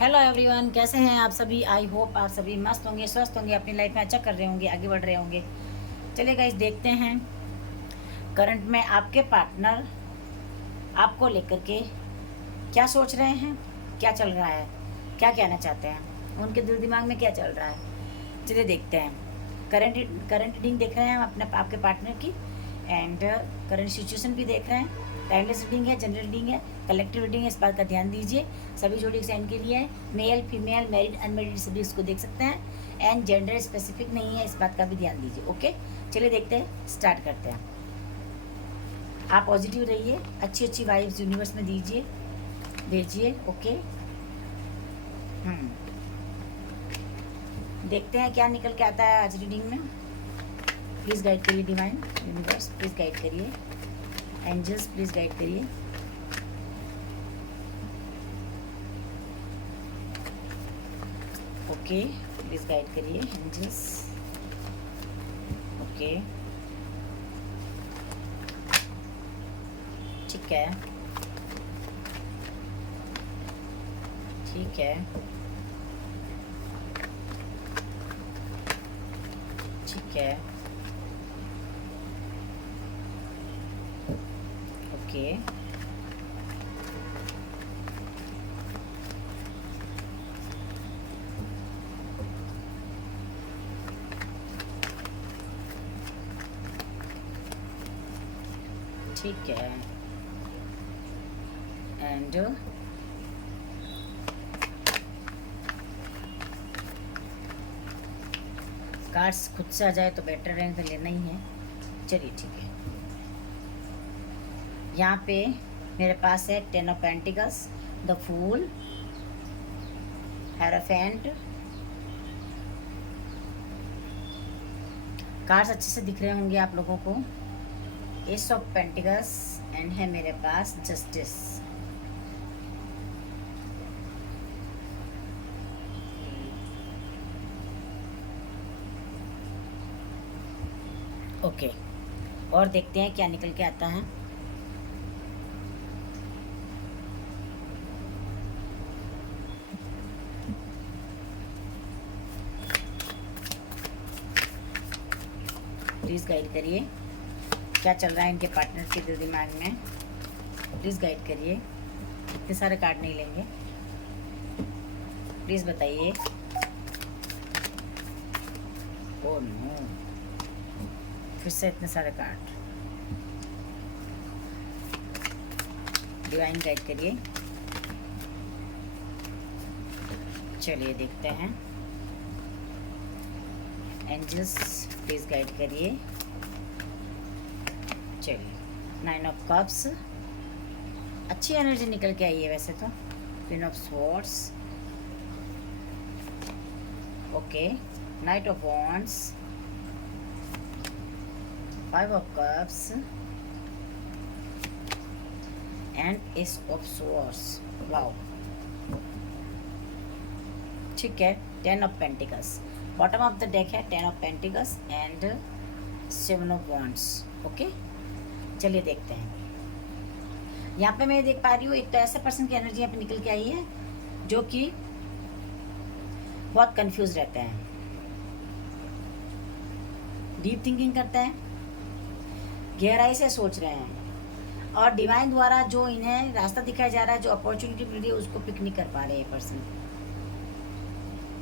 Hello everyone, कैसे हैं आप सभी। आई होप आप सभी मस्त होंगे, स्वस्थ होंगे, अपनी लाइफ में अच्छा कर रहे होंगे, आगे बढ़ रहे होंगे। चलिए गाइस, देखते हैं करंट में आपके पार्टनर आपको लेकर के क्या सोच रहे हैं, क्या चल रहा है, क्या कहना चाहते हैं, उनके दिल दिमाग में क्या चल रहा है। चलिए देखते हैं। करंट रीडिंग देख रहे हैं हम अपने आपके पार्टनर की, एंड करंट सिचुएशन भी देख रहे हैं। टाइमलेस रीडिंग है, जनरल रीडिंग है, कलेक्टिव रीडिंग है, इस बात का ध्यान दीजिए। सभी जोड़ी साइन के लिए है, मेल फीमेल मैरिड अनमेरिड सभी इसको देख सकते हैं, एंड जेंडर स्पेसिफिक नहीं है, इस बात का भी ध्यान दीजिए। ओके, चलिए देखते हैं, स्टार्ट करते हैं। आप पॉजिटिव रहिए, अच्छी अच्छी वाइब्स यूनिवर्स में दीजिए, भेजिए। ओके, देखते हैं क्या निकल के आता है आज रीडिंग में। प्लीज़ गाइड करिए डिवाइन यूनिवर्स, प्लीज़ गाइड करिए। एंजल्स प्लीज़ गाइड करिए। ओके, प्लीज़ गाइड करिए एंजल्स। ओके, ठीक है, ठीक है, ठीक है। ओके, ठीक है। एंड कार्ड्स खुद से आ जाए तो बेटर है, तो लेना ही है। चलिए ठीक है। यहाँ पे मेरे पास है 10 of pentacles, the fool, hierophant. Cards अच्छे से दिख रहे होंगे आप लोगों को। एस ऑफ पेंटिकल्स, एंड है मेरे पास जस्टिस। ओके, और देखते हैं क्या निकल के आता है। प्लीज़ गाइड करिए क्या चल रहा है इनके पार्टनर के दिल दिमाग में। प्लीज़ गाइड करिए, इतने सारे कार्ड नहीं लेंगे, प्लीज़ बताइए। ओह नो, फिर से इतने सारे कार्ड। डिवाइन गाइड करिए। चलिए देखते हैं। एंजल्स प्लीज़ गाइड करिए। चलिए, 9 ऑफ कप्स, अच्छी एनर्जी निकल के आई है वैसे तो। Queen of swords, okay, night of wands, 5 of cups, and S of swords. Wow, ठीक है। 10 of pentacles, bottom of the deck है 10 of pentacles and 7 of wands. Okay, चलिए देखते हैं। यहाँ पे मैं देख पा रही हूँ एक तो ऐसे पर्सन की एनर्जी यहाँ पे निकल के आई है जो कि बहुत कंफ्यूज रहते हैं, डीप थिंकिंग करते हैं, गहराई से सोच रहे हैं, और डिवाइन द्वारा जो इन्हें रास्ता दिखाया जा रहा है, जो अपॉर्चुनिटी मिल रही है, उसको पिक नहीं कर पा रहे हैं पर्सन।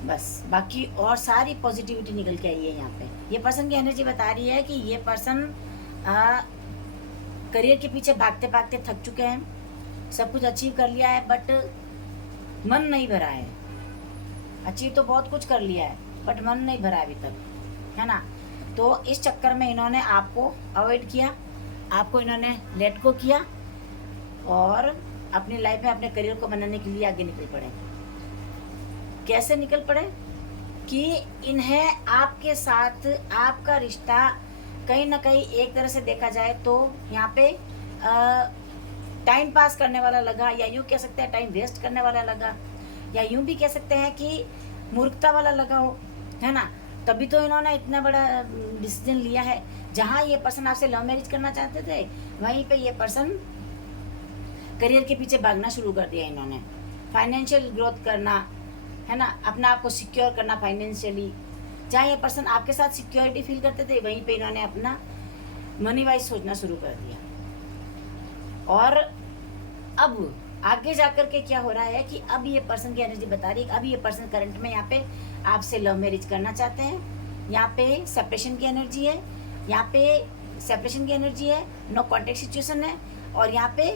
बस बाकी और सारी पॉजिटिविटी निकल के आई है यहाँ पे। ये पर्सन की एनर्जी बता रही है कि ये पर्सन करियर के पीछे भागते भागते थक चुके हैं, सब कुछ अचीव कर लिया है, बट मन नहीं भरा है। अचीव तो बहुत कुछ कर लिया है बट मन नहीं भरा अभी तक, है ना। तो इस चक्कर में इन्होंने आपको अवॉइड किया, आपको इन्होंने लेट गो किया, और अपनी लाइफ में अपने करियर को बनाने के लिए आगे निकल पड़े। कैसे निकल पड़े कि इन्हें आपके साथ आपका रिश्ता कहीं ना कहीं एक तरह से देखा जाए तो यहाँ पे टाइम पास करने वाला लगा, या यूँ कह सकते हैं टाइम वेस्ट करने वाला लगा, या यूँ भी कह सकते हैं कि मूर्खता वाला लगा हो, है ना। तभी तो इन्होंने इतना बड़ा डिसीजन लिया है। जहाँ ये पर्सन आपसे लव मैरिज करना चाहते थे, वहीं पे ये पर्सन करियर के पीछे भागना शुरू कर दिया इन्होंने। फाइनेंशियल ग्रोथ करना, है ना, अपना आप को सिक्योर करना फाइनेंशियली। जहाँ ये पर्सन आपके साथ सिक्योरिटी फील करते थे, वहीं पे इन्होंने अपना मनी वाइज सोचना शुरू कर दिया। और अब आगे जाकर के क्या हो रहा है कि अब ये पर्सन की एनर्जी बता रही है, अब ये पर्सन करंट में यहाँ पे आपसे लव मैरिज करना चाहते हैं। यहाँ पे सेपरेशन की एनर्जी है, यहाँ पे सेपरेशन की एनर्जी है, नो कॉन्टेक्ट सिचुएशन है, और यहाँ पे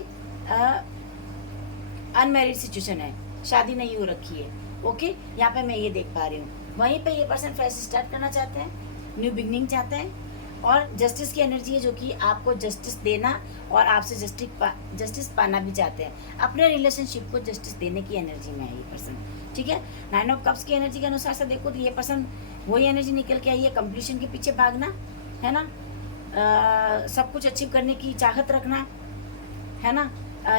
अनमैरिड सिचुएशन है, शादी नहीं हो रखी है। ओके, यहाँ पे मैं ये देख पा रही हूँ। वहीं पे ये पर्सन फ्रेश स्टार्ट करना चाहते हैं, न्यू बिगनिंग चाहते हैं, और जस्टिस की एनर्जी है, जो कि आपको जस्टिस देना और आपसे जस्टिस पाना भी चाहते हैं। अपने रिलेशनशिप को जस्टिस देने की एनर्जी में है ये पर्सन। ठीक है, 9 ऑफ कप्स की एनर्जी के अनुसार से देखो तो ये पर्सन वही एनर्जी निकल के आई है, कंप्लीशन के पीछे भागना, है ना, सब कुछ अचीव करने की चाहत रखना, है ना,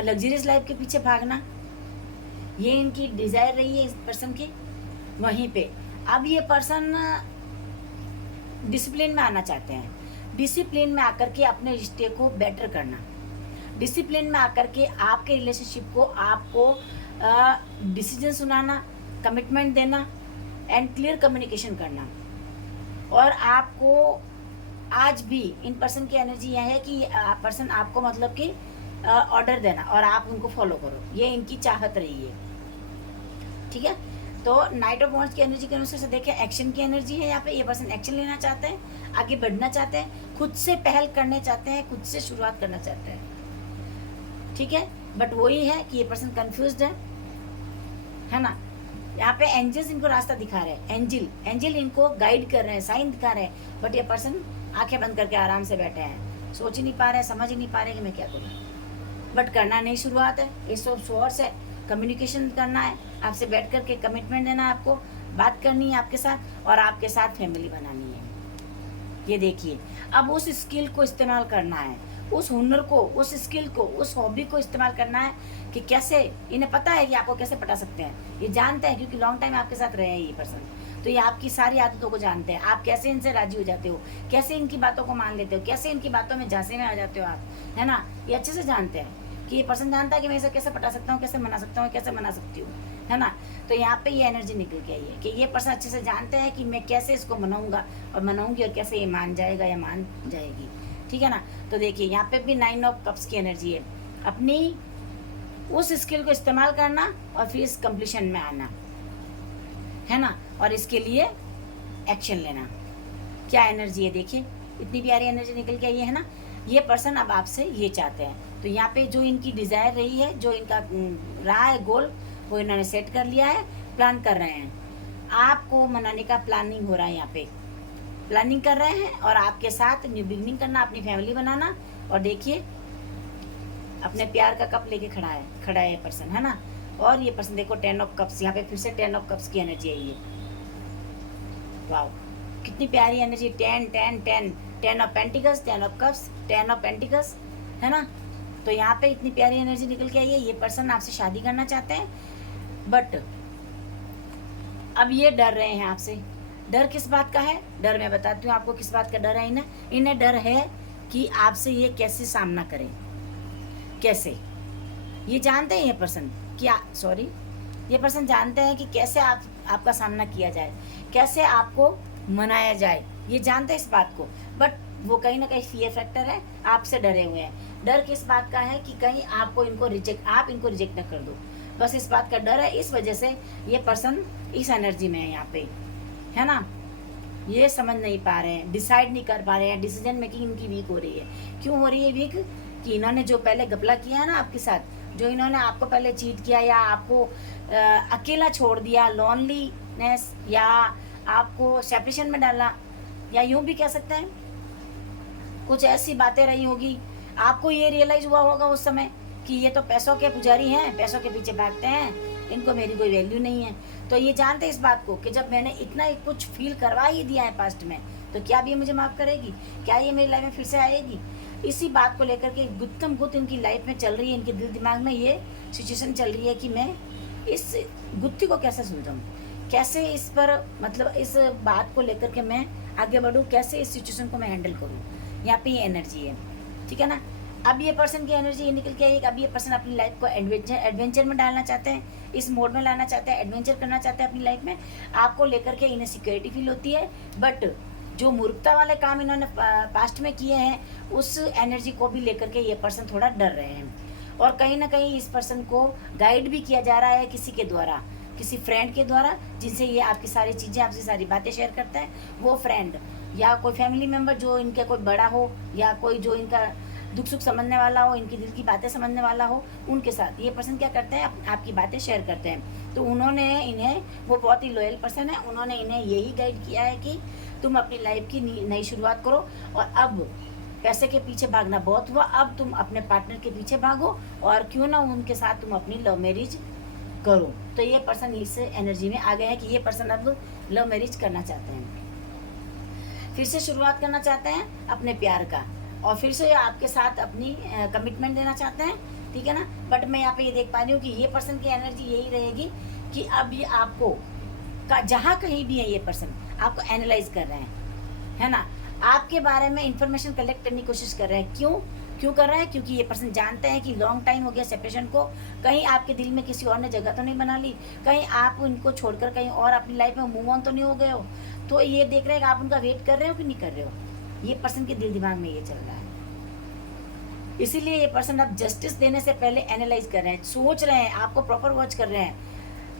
लग्जरियस लाइफ के पीछे भागना, ये इनकी डिजायर रही है इस पर्सन की। वहीं पे अब ये पर्सन डिसिप्लिन में आना चाहते हैं, डिसिप्लिन में आकर के अपने रिश्ते को बेटर करना, डिसिप्लिन में आकर के आपके रिलेशनशिप को आपको डिसीजन सुनाना, कमिटमेंट देना एंड क्लियर कम्युनिकेशन करना। और आपको आज भी इन पर्सन की एनर्जी यह है कि पर्सन आपको मतलब कि ऑर्डर देना और आप उनको फॉलो करो, ये इनकी चाहत रही है। ठीक है, तो नाइट ऑफ वॉन्ड्स की एनर्जी के अनुसार से देखें, एक्शन की एनर्जी है यहाँ पे। ये पर्सन एक्शन लेना चाहते हैं, आगे बढ़ना चाहते हैं, खुद से पहल करने चाहते हैं, खुद से शुरुआत करना चाहते हैं। ठीक है, बट वही है कि ये पर्सन कंफ्यूज्ड है ना। यहाँ पे एंजल्स इनको रास्ता दिखा रहे हैं, एंजल इनको गाइड कर रहे हैं, साइन दिखा रहे हैं, बट ये पर्सन आंखें बंद करके आराम से बैठे हैं, सोच ही नहीं पा रहे हैं, समझ ही नहीं पा रहे कि मैं क्या करूँ। बट करना नहीं शुरुआत है, एस ऑफ स्वॉर्ड्स है, कम्युनिकेशन करना है, आपसे बैठ करके कमिटमेंट देना है, आपको बात करनी है आपके साथ, और आपके साथ फैमिली बनानी है। ये देखिए, अब उस स्किल को इस्तेमाल करना है, उस हुनर को, उस स्किल को, उस हॉबी को इस्तेमाल करना है कि कैसे, इन्हें पता है कि आपको कैसे पटा सकते हैं, ये जानते हैं क्योंकि लॉन्ग टाइम आपके साथ रहे हैं ये पर्सन, तो ये आपकी सारी आदतों को जानते हैं, आप कैसे इनसे राजी हो जाते हो, कैसे इनकी बातों को मान लेते हो, कैसे इनकी बातों में झांसे में आ जाते हो आप, है ना। ये अच्छे से जानते हैं कि ये पर्सन जानता है कि मैं इसे कैसे पटा सकता हूँ, कैसे मना सकता हूँ, कैसे मना सकती हूँ, है ना। तो यहाँ पे ये एनर्जी निकल के आई है कि ये पर्सन अच्छे से जानते हैं कि मैं कैसे इसको मनाऊंगा और मनाऊंगी, और कैसे ये मान जाएगा या मान जाएगी। ठीक है ना। तो देखिए यहाँ पे भी 9 ऑफ कप्स की एनर्जी है, अपनी उस स्किल को इस्तेमाल करना और फिर इस कंप्लीशन में आना, है ना, और इसके लिए एक्शन लेना। क्या एनर्जी है देखिए, इतनी प्यारी एनर्जी निकल के आई है ना। ये पर्सन अब आपसे ये चाहते हैं, तो यहाँ पे जो इनकी डिज़ायर रही है, जो इनका रहा है गोल, वो इन्होंने सेट कर लिया है, प्लान कर रहे हैं, आपको मनाने का प्लानिंग हो रहा है, यहाँ पे प्लानिंग कर रहे हैं, और आपके साथ न्यू बिगनिंग करना, अपनी फैमिली बनाना। और देखिए अपने प्यार का कप लेके खड़ा है ये पर्सन, है ना। और ये पर्सन देखो 10 ऑफ कप्स, यहाँ पे फिर से 10 ऑफ कप्स की एनर्जी आई है। वाओ, कितनी प्यारी energy, 10 of pentacles, 10 of cups, 10 of pentacles, है ना। तो यहाँ पे इतनी प्यारी एनर्जी निकल के आई है। ये पर्सन आपसे शादी करना चाहते हैं, बट अब ये डर रहे हैं आपसे। डर किस बात का है, डर मैं बताती हूँ आपको किस बात का डर है इन्हें डर है कि आपसे ये कैसे सामना करें, कैसे। ये जानते हैं ये पर्सन ये पर्सन जानते हैं कि कैसे आपका सामना किया जाए, कैसे आपको मनाया जाए, ये जानते हैं इस बात को। बट वो कहीं ना कहीं फियर फैक्टर है, आपसे डरे हुए हैं। डर किस बात का है कि कहीं आप इनको रिजेक्ट न कर दो, बस इस बात का डर है। इस वजह से ये पर्सन इस एनर्जी में है यहाँ पे, है ना। ये समझ नहीं पा रहे हैं, डिसाइड नहीं कर पा रहे हैं, डिसीजन मेकिंग इनकी वीक हो रही है। क्यों हो रही है वीक? कि इन्होंने जो पहले घपला किया है ना आपके साथ, जो इन्होंने आपको पहले चीट किया, या आपको अकेला छोड़ दिया, लॉनलीनेस, या आपको सेपरेशन में डाला, या यूँ भी कह सकते हैं कुछ ऐसी बातें रही होगी। आपको ये रियलाइज़ हुआ होगा उस समय कि ये तो पैसों के पुजारी हैं, पैसों के पीछे भागते हैं, इनको मेरी कोई वैल्यू नहीं है। तो ये जानते हैं इस बात को कि जब मैंने इतना कुछ फील करवा ही दिया है पास्ट में, तो क्या भी मुझे माफ़ करेगी? क्या ये मेरी लाइफ में फिर से आएगी? इसी बात को लेकर के गुत्थम गुत्थ इनकी लाइफ में चल रही है, इनके दिल दिमाग में ये सिचुएशन चल रही है कि मैं इस गुत्थी को कैसे सुलझाऊँ, कैसे इस पर मतलब इस बात को लेकर के मैं आगे बढ़ूँ, कैसे इस सिचुएशन को मैं हैंडल करूँ। यहाँ पे ये एनर्जी है, ठीक है ना। अब ये पर्सन की एनर्जी ये निकल के आई कि अब ये पर्सन अपनी लाइफ को एडवेंचर में डालना चाहते हैं, इस मोड में लाना चाहते हैं, एडवेंचर करना चाहते हैं अपनी लाइफ में। आपको लेकर के इन्हें सिक्योरिटी फील होती है, बट जो मूर्खता वाले काम इन्होंने पास्ट में किए हैं उस एनर्जी को भी लेकर के ये पर्सन थोड़ा डर रहे हैं। और कहीं ना कहीं इस पर्सन को गाइड भी किया जा रहा है किसी के द्वारा, किसी फ्रेंड के द्वारा, जिनसे ये आपकी सारी चीज़ें, आपसे सारी बातें शेयर करता है। वो फ्रेंड या कोई फैमिली मेम्बर जो इनके कोई बड़ा हो, या कोई जो इनका दुख सुख समझने वाला हो, इनकी दिल की बातें समझने वाला हो, उनके साथ ये पर्सन क्या करते हैं, आपकी बातें शेयर करते हैं। तो उन्होंने इन्हें, वो बहुत ही लॉयल पर्सन है, उन्होंने इन्हें यही गाइड किया है कि तुम अपनी लाइफ की नई शुरुआत करो, और अब पैसे के पीछे भागना बहुत हुआ, अब तुम अपने पार्टनर के पीछे भागो, और क्यों ना उनके साथ तुम अपनी लव मैरिज करो। तो ये पर्सन इस एनर्जी में आ गए हैं कि ये पर्सन अब लव मैरिज करना चाहते हैं, फिर से शुरुआत करना चाहते हैं अपने प्यार का, और फिर से आपके साथ अपनी कमिटमेंट देना चाहते हैं, ठीक है ना। बट मैं यहाँ पे ये देख पा रही हूँ कि ये पर्सन की एनर्जी यही रहेगी कि अब ये आपको जहाँ कहीं भी है ये पर्सन आपको एनालाइज कर रहे हैं, है ना, आपके बारे में इंफॉर्मेशन कलेक्ट करने की कोशिश कर रहे हैं। क्यों कर रहे हैं? क्योंकि ये पर्सन जानते हैं कि लॉन्ग टाइम हो गया सेपरेशन को, कहीं आपके दिल में किसी और ने जगह तो नहीं बना ली, कहीं आप उनको छोड़कर कहीं और अपनी लाइफ में मूव ऑन तो नहीं हो गए हो। तो ये देख रहे हैं कि आप उनका वेट कर रहे हो कि नहीं कर रहे हो। ये पर्सन के दिल दिमाग में ये चल रहा है, इसीलिए ये पर्सन अब जस्टिस देने से पहले एनालाइज कर रहे हैं, सोच रहे हैं, आपको प्रॉपर वॉच कर रहे हैं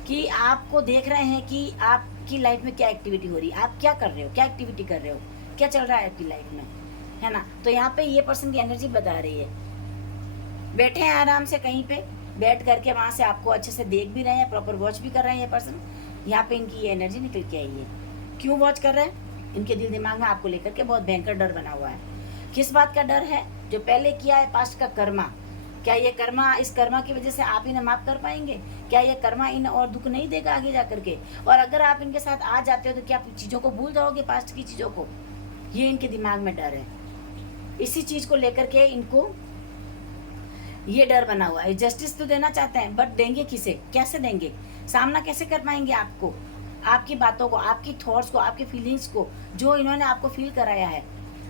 कि आपको देख रहे हैं कि आपकी लाइफ में क्या एक्टिविटी हो रही है, आप क्या कर रहे हो, क्या एक्टिविटी कर रहे हो, क्या चल रहा है आपकी लाइफ में, है ना। तो यहाँ पे ये पर्सन की एनर्जी बता रही है, बैठे हैं आराम से कहीं पे, बैठ करके वहाँ से आपको अच्छे से देख भी रहे हैं, प्रॉपर वॉच भी कर रहे हैं ये पर्सन। यहाँ पे इनकी ये एनर्जी निकल के आई है। क्यों वॉच कर रहे हैं? इनके दिल दिमाग में आपको लेकर के बहुत भयंकर डर बना हुआ है। किस बात का डर है? जो पहले किया है पास्ट का कर्मा, क्या ये कर्मा, इस कर्मा की वजह से आप इन्हें माफ कर पाएंगे? क्या ये कर्मा इन्हें और दुख नहीं देगा आगे जा करके? और अगर आप इनके साथ आ जाते हो तो क्या चीज़ों को भूल जाओगे, पास्ट की चीज़ों को? ये इनके दिमाग में डर है, इसी चीज़ को लेकर के इनको ये डर बना हुआ है। जस्टिस तो देना चाहते हैं, बट देंगे किसे, कैसे देंगे, सामना कैसे कर पाएंगे आपको, आपकी बातों को, आपकी थॉट्स को, आपकी फीलिंग्स को, जो इन्होंने आपको फील कराया है,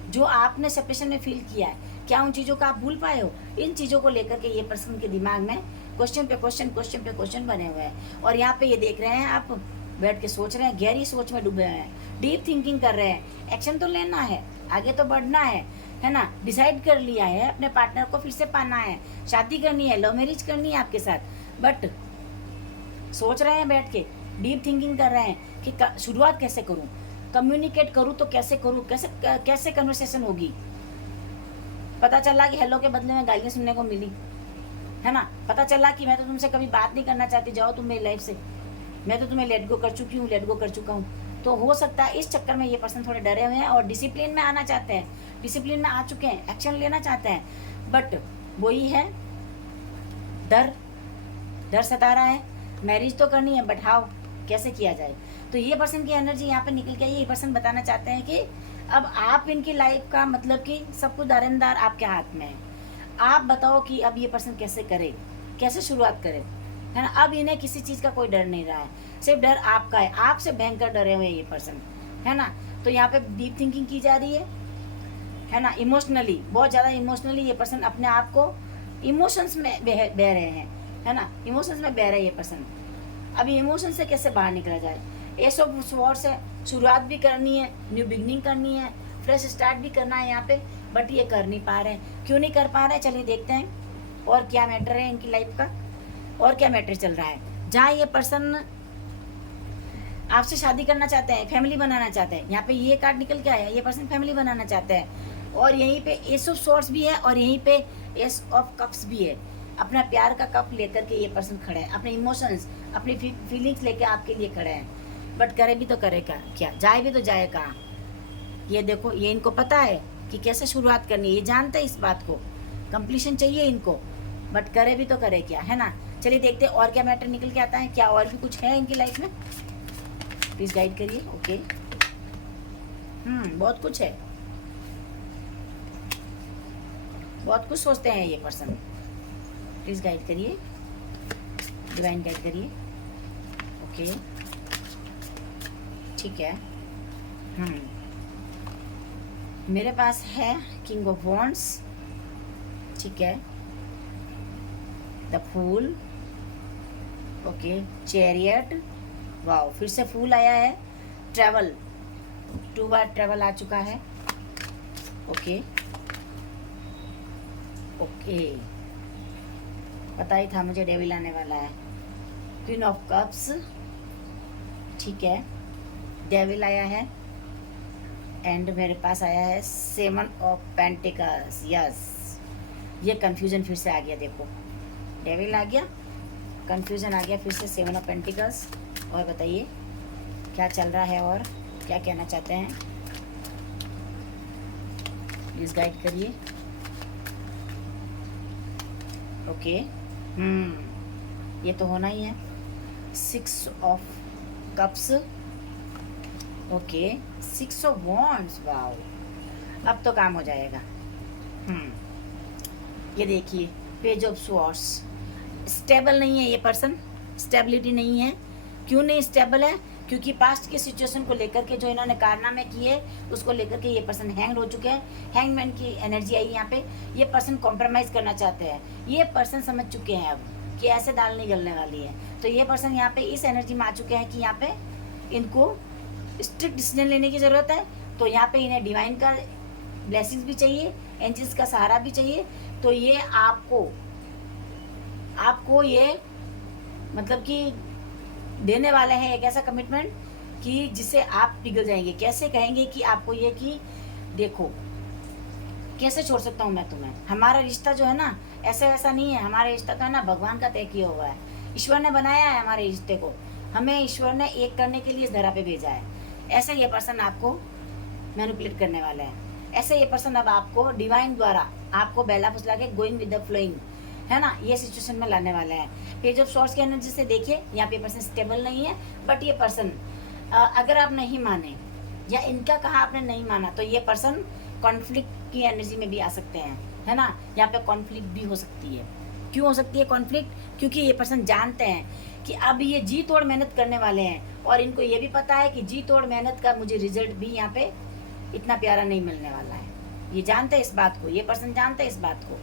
जो आपने सेपरेशन में फील किया है, क्या उन चीज़ों को आप भूल पाए हो? इन चीज़ों को लेकर के ये पर्सन के दिमाग में क्वेश्चन पे क्वेश्चन बने हुए हैं। और यहाँ पे ये देख रहे हैं, आप बैठ के सोच रहे हैं, गहरी सोच में डूबे हुए हैं, डीप थिंकिंग कर रहे हैं। एक्शन तो लेना है, आगे तो बढ़ना है ना। डिसाइड कर लिया है अपने पार्टनर को फिर से पाना है, शादी करनी है, लव मैरिज करनी है आपके साथ, बट सोच रहे हैं बैठ के, डीप थिंकिंग कर रहे हैं कि शुरुआत कैसे करूँ, कम्युनिकेट करूँ तो कैसे करूँ, कैसे कन्वर्सेशन होगी। पता चला कि हेलो के बदले में गालियाँ सुनने को मिली, है ना। पता चला कि मैं तो तुमसे कभी बात नहीं करना चाहती, जाओ तुम मेरी लाइफ से, मैं तो तुम्हें लेट गो कर चुकी हूँ, लेट गो कर चुका हूँ। तो हो सकता है इस चक्कर में ये पर्सन थोड़े डरे हुए हैं और डिसिप्लिन में आना चाहते हैं, डिसिप्लिन में आ चुके हैं, एक्शन लेना चाहते हैं, बट वही है डर सता रहा है। मैरिज तो करनी है, बट हाउ, कैसे किया जाए। तो ये पर्सन की एनर्जी यहाँ पे निकल के आई। ये पर्सन बताना चाहते हैं कि अब आप इनकी लाइफ का मतलब कि सब कुछ दारोमदार आपके हाथ में है। आप बताओ कि अब ये पर्सन कैसे करे, कैसे शुरुआत करे, है ना। अब इन्हें किसी चीज़ का कोई डर नहीं रहा है, सिर्फ डर आपका है, आपसे भयंकर डरे हुए हैं ये पर्सन, है ना। तो यहाँ पे डीप थिंकिंग की जा रही है ना। इमोशनली, बहुत ज़्यादा इमोशनली ये पर्सन अपने आप को इमोशंस में बह रहे हैं, है ना। इमोशंस में बह रहे हैं ये पर्सन। अभी इमोशन से कैसे बाहर निकला जाए। एस ऑफ स्वॉर्ड्स है, शुरुआत भी करनी है, न्यू बिगनिंग करनी है, फ्रेश स्टार्ट भी करना है यहाँ पे, बट ये कर नहीं पा रहे हैं। क्यों नहीं कर पा रहे हैं? चलिए देखते हैं और क्या मैटर है इनकी लाइफ का, और क्या मैटर चल रहा है। जहाँ ये पर्सन आपसे शादी करना चाहते हैं, फैमिली बनाना चाहते हैं, यहाँ पे ये कार्ड निकल के आया, ये पर्सन फैमिली बनाना चाहते हैं। और यहीं पे एस ऑफ स्वॉर्ड्स भी है और यहीं पे एस ऑफ कप्स भी है। अपना प्यार का कप लेकर के ये पर्सन खड़े हैं, अपने इमोशंस, अपनी फीलिंग्स लेके आपके लिए खड़े हैं, बट करे भी तो करे क्या, जाए भी तो जाए कहाँ। ये देखो, ये इनको पता है कि कैसे शुरुआत करनी है, ये जानते हैं इस बात को, कंप्लीशन चाहिए इनको, बट करे भी तो करे क्या, है ना। चलिए देखते हैं और क्या मैटर निकल के आता है, क्या और भी कुछ है इनकी लाइफ में। प्लीज गाइड करिए। ओके, बहुत कुछ है, बहुत कुछ सोचते हैं ये पर्सन। प्लीज गाइड करिए, डिवाइन गाइड करिए। ओके, ठीक है। मेरे पास है किंग ऑफ वॉन्ड्स, ठीक है, the fool, okay, chariot, wow, फिर से फूल आया है, ट्रैवल, 2 बार ट्रैवल आ चुका है, ओके ओके, पता ही था मुझे डेविल आने वाला है, क्वीन ऑफ कप्स, ठीक है, डेविल आया है, एंड मेरे पास आया है 7 ऑफ पेंटिकल्स, यस, ये कंफ्यूजन फिर से आ गया, देखो डेविल आ गया, कंफ्यूजन आ गया, फिर से 7 ऑफ पेंटिकल्स। और बताइए क्या चल रहा है और क्या कहना चाहते हैं, प्लीज़ गाइड करिए। ओके, ये तो होना ही है, 6 of cups, okay, 6 of wands, wow, अब तो काम हो जाएगा। ये देखिए, पेज ऑफ स्वॉर्ड्स, स्टेबल नहीं है ये पर्सन, स्टेबिलिटी नहीं है। क्यों नहीं स्टेबल है? क्योंकि पास्ट के सिचुएशन को लेकर के जो इन्होंने कारनामे किए उसको लेकर के ये पर्सन हैंग हो चुके हैं। हैंगमैन की एनर्जी आई यहाँ पे, ये पर्सन कॉम्प्रोमाइज़ करना चाहते हैं। ये पर्सन समझ चुके हैं अब कि ऐसे दाल नहीं गलने वाली है, तो ये पर्सन यहाँ पे इस एनर्जी में आ चुके हैं कि यहाँ पे इनको स्ट्रिक्ट डिसीजन लेने की ज़रूरत है। तो यहाँ पे इन्हें डिवाइन का ब्लेसिंग्स भी चाहिए, एंजल्स का सहारा भी चाहिए। तो ये आपको ये मतलब कि देने वाले हैं एक ऐसा कमिटमेंट कि जिसे आप पिघल जाएंगे। कैसे कहेंगे कि आपको ये कि देखो कैसे छोड़ सकता हूँ मैं तुम्हें, हमारा रिश्ता जो है ना ऐसे वैसा नहीं है, हमारा रिश्ता तो है ना भगवान का तय किया हुआ है, ईश्वर ने बनाया है हमारे रिश्ते को, हमें ईश्वर ने एक करने के लिए इस धरा पे भेजा है। ऐसे ये पर्सन आपको मैनिपुलेट करने वाला है, ऐसे ये पर्सन अब आपको डिवाइन द्वारा आपको बेला फुसला के गोइंग विद द फ्लोइंग, है ना, ये सिचुएशन में लाने वाला है। पेज ऑफ सॉर्ड्स की एनर्जी से देखिए यहाँ पे पर्सन स्टेबल नहीं है, बट ये पर्सन अगर आप नहीं माने या इनका कहा आपने नहीं माना तो ये पर्सन कॉन्फ्लिक्ट की एनर्जी में भी आ सकते हैं, है ना। यहाँ पे कॉन्फ्लिक्ट भी हो सकती है। क्यों हो सकती है कॉन्फ्लिक्ट? क्योंकि ये पर्सन जानते हैं कि अब ये जी तोड़ मेहनत करने वाले हैं और इनको ये भी पता है कि जी तोड़ मेहनत का मुझे रिजल्ट भी यहाँ पे इतना प्यारा नहीं मिलने वाला है। ये जानते हैं इस बात को, ये पर्सन जानते हैं इस बात को,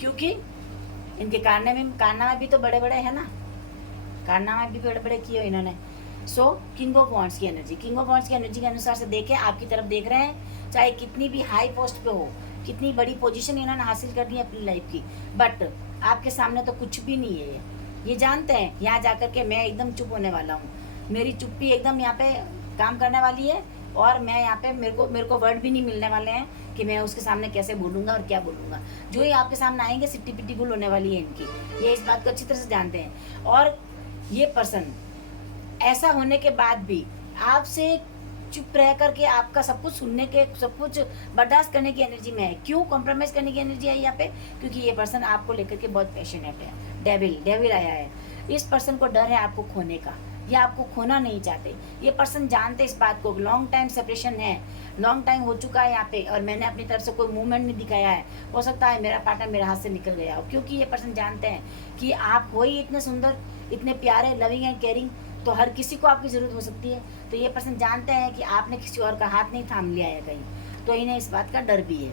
क्योंकि इनके कारनामे भी तो बड़े बड़े हैं ना, कारनामे भी बड़े बड़े किए इन्होंने। सो किंग ऑफ वॉन्ड्स की एनर्जी, किंग ऑफ वॉन्ड्स की एनर्जी के अनुसार से देखें, आपकी तरफ देख रहे हैं, चाहे कितनी भी हाई पोस्ट पे हो, कितनी बड़ी पोजीशन इन्होंने हासिल करनी है अपनी लाइफ की, बट आपके सामने तो कुछ भी नहीं है। ये जानते हैं यहाँ जाकर के मैं एकदम चुप होने वाला हूँ, मेरी चुप्पी एकदम यहाँ पे काम करने वाली है और मैं यहाँ पे मेरे को वर्ड भी नहीं मिलने वाले हैं कि मैं उसके सामने कैसे बोलूँगा और क्या बोलूँगा। जो ये आपके सामने आएंगे सिट्टी पिट्टी गुल होने वाली है इनकी, ये इस बात को अच्छी तरह से जानते हैं। और ये पर्सन ऐसा होने के बाद भी आपसे चुप रह करके आपका सब कुछ सुनने के, सब कुछ बर्दाश्त करने की एनर्जी में है। क्यों कॉम्प्रोमाइज़ करने की एनर्जी है यहाँ पे? क्योंकि ये पर्सन आपको लेकर के बहुत पैशनेट है। डेविल आया है, इस पर्सन को डर है आपको खोने का, ये आपको खोना नहीं चाहते। ये पर्सन जानते इस बात को, लॉन्ग टाइम सेपरेशन है, लॉन्ग टाइम हो चुका है यहाँ पे और मैंने अपनी तरफ से कोई मूवमेंट नहीं दिखाया है। हो सकता है मेरा पार्टनर मेरे हाथ से निकल गया हो, क्योंकि ये पर्सन जानते हैं कि आप हो ही इतने सुंदर, इतने प्यारे, लविंग एंड केयरिंग, तो हर किसी को आपकी ज़रूरत हो सकती है। तो ये पर्सन जानते हैं कि आपने किसी और का हाथ नहीं थाम लिया है कहीं, तो इन्हें इस बात का डर भी है,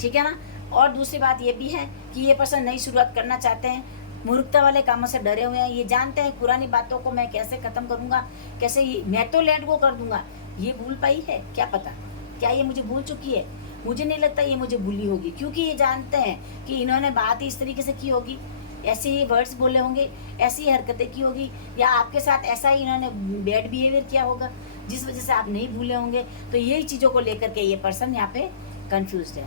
ठीक है ना। और दूसरी बात ये भी है कि ये पर्सन नई शुरुआत करना चाहते हैं, मूर्खता वाले कामों से डरे हुए हैं। ये जानते हैं पुरानी बातों को मैं कैसे ख़त्म करूँगा, कैसे मैं तो लेट गो कर दूंगा। ये भूल पाई है क्या पता, क्या ये मुझे भूल चुकी है? मुझे नहीं लगता ये मुझे भूली होगी, क्योंकि ये जानते हैं कि इन्होंने बात ही इस तरीके से की होगी, ऐसे ही वर्ड्स बोले होंगे, ऐसी ही हरकतें की होगी, या आपके साथ ऐसा ही इन्होंने बैड बिहेवियर किया होगा जिस वजह से आप नहीं भूले होंगे। तो यही चीज़ों को लेकर के ये पर्सन यहाँ पे कंफ्यूज्ड है।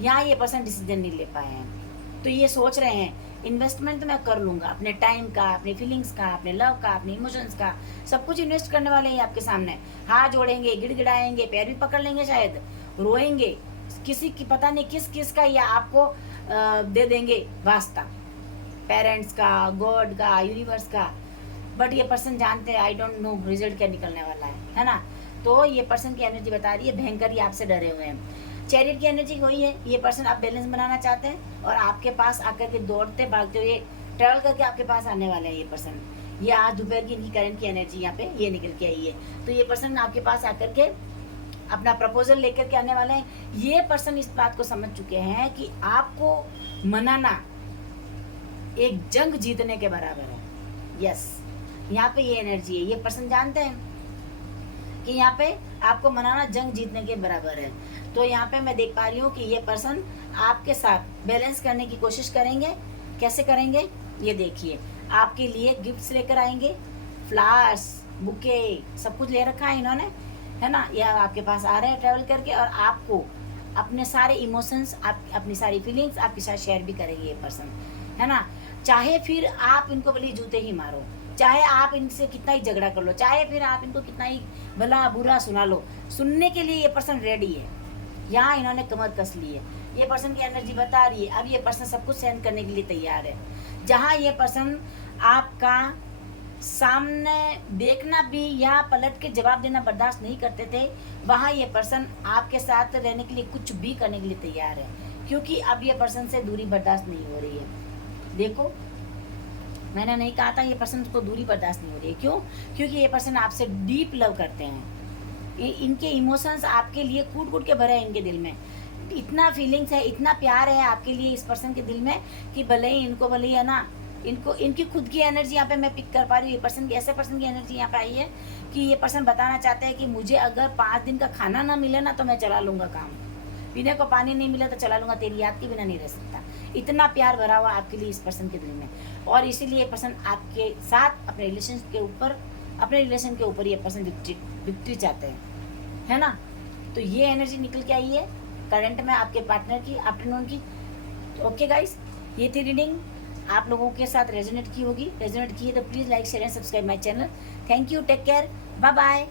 यहाँ ये पर्सन डिसीजन नहीं ले पाए हैं, तो ये सोच रहे हैं इन्वेस्टमेंट तो मैं कर लूँगा, अपने टाइम का, अपने फीलिंग्स का, अपने लव का, अपने इमोशंस का, सब कुछ इन्वेस्ट करने वाले हैं आपके सामने। हाथ जोड़ेंगे, गिड़गिड़ाएंगे, पैर भी पकड़ लेंगे, शायद रोएंगे, किसी की पता नहीं किस का, या आपको दे देंगे वास्ता, पेरेंट्स का, गॉड का, यूनिवर्स का। बट ये पर्सन जानते हैं आई डोंट नो रिजल्ट क्या निकलने वाला है ना। तो ये पर्सन की एनर्जी बता रही है भयंकर ही आपसे डरे हुए हैं। चैरियट की एनर्जी वही है, ये पर्सन आप बैलेंस बनाना चाहते हैं और आपके पास आकर के दौड़ते भागते हुए ट्रैवल करके आपके पास आने वाले हैं ये पर्सन। ये आज दोपहर की इनकी करंट की एनर्जी यहाँ पे ये निकल के आई है। तो ये पर्सन आपके पास आकर के अपना प्रपोजल लेकर के आने वाले हैं। ये पर्सन इस बात को समझ चुके हैं कि आपको मनाना एक जंग जीतने के बराबर है। यस, यहाँ पे ये एनर्जी है। ये पर्सन जानते हैं कि यहाँ पे आपको मनाना जंग जीतने के बराबर है। तो यहाँ पे मैं देख पा रही हूँ कि ये पर्सन आपके साथ बैलेंस करने की कोशिश करेंगे। कैसे करेंगे ये देखिए। आपके लिए गिफ्ट्स लेकर आएंगे, फ्लावर्स, बुके, सब कुछ ले रखा है इन्होंने, है ना। या आपके पास आ रहे हैं ट्रैवल करके, और आपको अपने सारे इमोशंस, अपनी सारी फीलिंग्स आपके साथ शेयर भी करेंगे ये पर्सन, है ना। चाहे फिर आप इनको भले जूते ही मारो, चाहे आप इनसे कितना ही झगड़ा कर लो, चाहे फिर आप इनको कितना ही भला बुरा सुना लो, सुनने के लिए ये पर्सन रेडी है। यहाँ इन्होंने कमर कस ली है। ये पर्सन की एनर्जी बता रही है अब ये पर्सन सब कुछ सहन करने के लिए तैयार है। जहाँ ये पर्सन आपका सामने देखना भी या पलट के जवाब देना बर्दाश्त नहीं करते थे, वहाँ ये पर्सन आपके साथ रहने के लिए कुछ भी करने के लिए तैयार है, क्योंकि अब ये पर्सन से दूरी बर्दाश्त नहीं हो रही है। देखो, मैंने नहीं कहा था ये पर्सन को दूरी बर्दाश्त नहीं हो रही है। क्यों? क्योंकि ये पर्सन आपसे डीप लव करते हैं। इनके इमोशंस आपके लिए कूट कूट के भरे हैं इनके दिल में। इतना फीलिंग्स है, इतना प्यार है आपके लिए इस पर्सन के दिल में कि भले ही इनको, भले ही है ना, इनको इनकी खुद की एनर्जी यहाँ पे मैं पिक कर पा रही हूँ। ये पर्सन की, ऐसे पर्सन की एनर्जी यहाँ पे आई है कि ये पर्सन बताना चाहते हैं कि मुझे अगर 5 दिन का खाना ना मिले ना तो मैं चला लूँगा काम, पीने को पानी नहीं मिला तो चला लूँगा, तेरी याद के बिना नहीं रह सकता। इतना प्यार भरा हुआ आपके लिए इस पर्सन के दिल में, और इसीलिए ये पर्सन आपके साथ अपने रिलेशन के ऊपर ये पर्सन विक्ट्री चाहते हैं, है ना। तो ये एनर्जी निकल के आई है करंट में आपके पार्टनर की, आफ्टरनून की। ओके गाइस, ये थी रीडिंग। आप लोगों के साथ रेजोनेट की होगी। रेजोनेट की है तो please like, share and subscribe my channel. Thank you, take care, bye bye.